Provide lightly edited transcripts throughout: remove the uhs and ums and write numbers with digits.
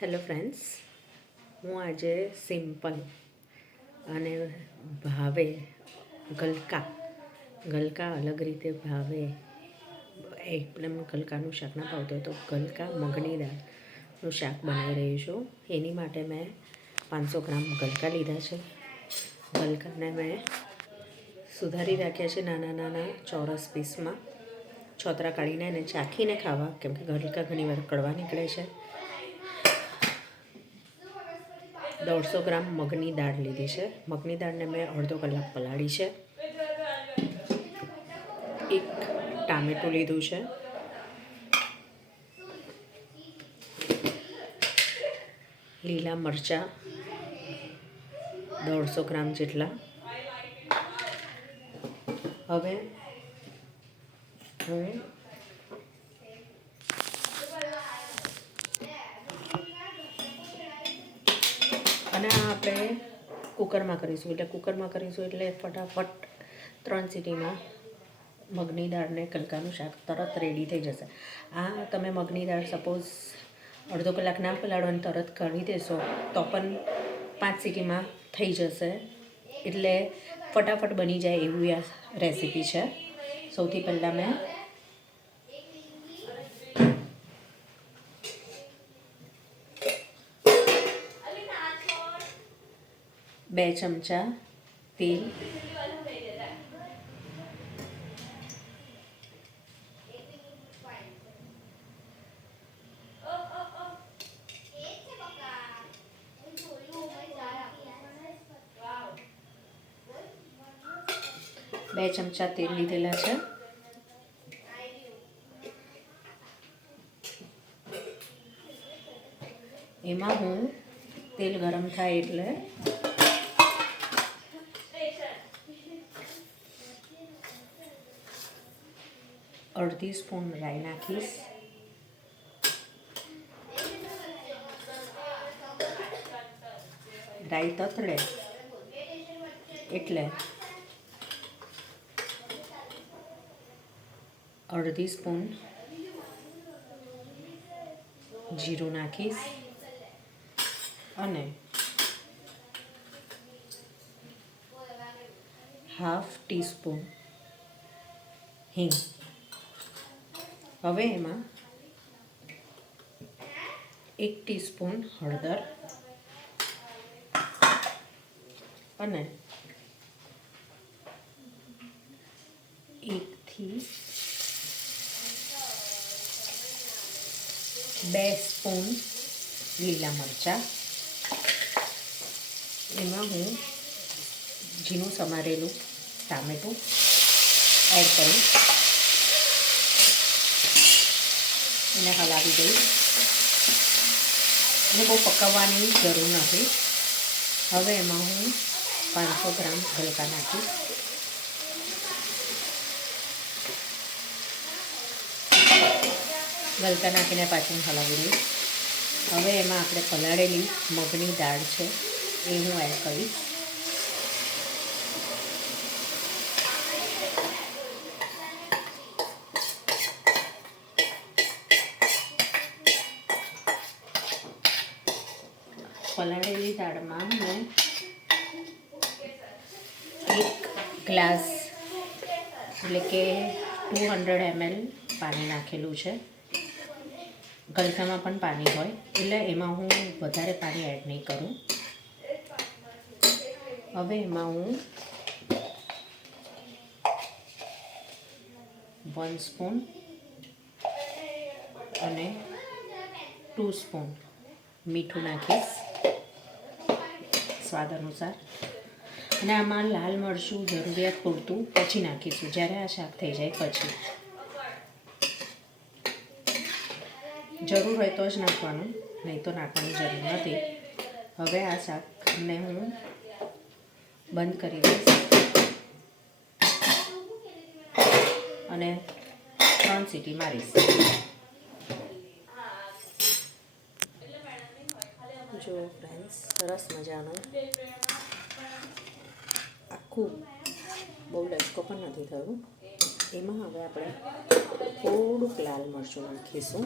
Hello friends, હું આજે simple અને ભાવે ગલકા અલગ રીતે ભાવે એકદમ ગલકાનું શાક ના ભાવતું હોય તો ગલકા મગની દાળનું શાક બનાવી રહી છું. એની માટે મેં 500 ગ્રામ ગલકા લીધા છે. ગલકાને મેં સુધારી રાખ્યા છે નાના નાના ચોરસ પીસમાં. છોતરા કાઢીને એને ચાખીને ખાવા, કેમ કે ગલકા ઘણીવાર કડવા નીકળે છે. 150 ગ્રામ મગની દાળ લીધી છે. મગની દાળને મેં અડધો કલાક પલાળી છે. એક ટામેટું લીધું છે. લીલા મરચાં 150 ગ્રામ જેટલા. હવે હું અને આપણે કુકરમાં કરીશું એટલે ફટાફટ 3 સીટીમાં મગની દાળને ગલકાનું શાક તરત રેડી થઈ જશે. આ તમે મગની દાળ સપોઝ અડધો કલાક ના પલાળો અને તરત કાઢી દેશો તો પણ 5 સીટીમાં થઈ જશે. એટલે ફટાફટ બની જાય એવું આ રેસીપી છે. સૌથી પહેલાં મેં બે ચમચા તેલ, લીધેલા છે. એમાં હું તેલ ગરમ થાય એટલે અડધી સ્પૂન રાઈ નાખીશ. રાઈ તતડે એટલે અડધી સ્પૂન જીરું નાખીશ અને હાફ ટીસ્પૂન હિંગ. હવે એમાં 1 ટીસ્પૂન હળદર અને 1 થી 2 સ્પૂન લીલા મરચાં. એમાં હું ઝીણું સમારેલું ટામેટું એડ કરી એને હલાવી દઈશ. એને બહુ પકાવવાની જરૂર નથી. હવે એમાં હું 500 ગ્રામ ગલકા નાખીશ. ગલકા નાખીને પાછી હલાવી દઈશ. હવે એમાં આપણે પલાળેલી મગની દાળ છે એ હું એડ કરીશ. પલાળેલી દાળમાં મેં 1 ગ્લાસ એટલે કે 200 ml પાણી નાખેલું છે. ગલકામાં પણ પાણી હોય એટલે એમાં હું વધારે પાણી એડ નહીં કરું. હવે એમાં હું 1 સ્પૂન અને 2 સ્પૂન મીઠું નાખીશ સ્વાદ અનુસાર. અને આમાં લાલ મરચું જરૂરિયાત પૂરતું પછી નાખીશું, જ્યારે આ શાક થઈ જાય પછી. જરૂર હોય તો જ નાખવાનું, નહીં તો નાખવાની જરૂર નથી. હવે આ શાકને હું બંધ કરી દઈશ અને 3 સીટી મારીશ. જો ફ્રેન્ડ્સ, સરસ મજાનું આખું બહુ લચકો પણ નથી થયું. એમાં હવે આપણે થોડુંક લાલ મરચું નાખીશું.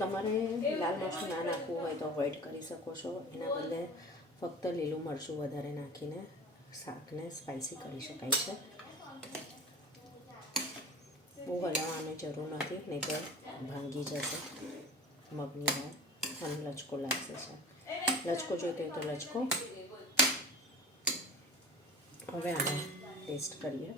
તમારે લાલ મરચું ના નાખવું હોય તો અવોઇડ કરી શકો છો. એના બદલે ફક્ત લીલું મરચું વધારે નાખીને શાકને સ્પાઇસી કરી શકાય છે. બહુ હલાવવાની જરૂર નથી, નહીં તો ભાંગી જશે મગની દાળ અને લચકો લાગશે છે. લચકો જોઈતો હોય તો લચકો. હવે આને ટેસ્ટ કરીએ.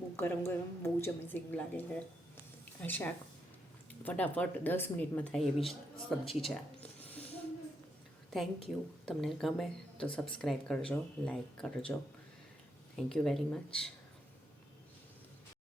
બહુ ગરમ ગરમ બહુ જ અમેઝિંગ લાગે છે. આ શાક ફટાફટ 10 મિનિટમાં થાય એવી સબ્જી છે. Thank you. તમને ગમે તો સબસ્ક્રાઈબ કરજો, લાઈક કરજો. Thank you very much.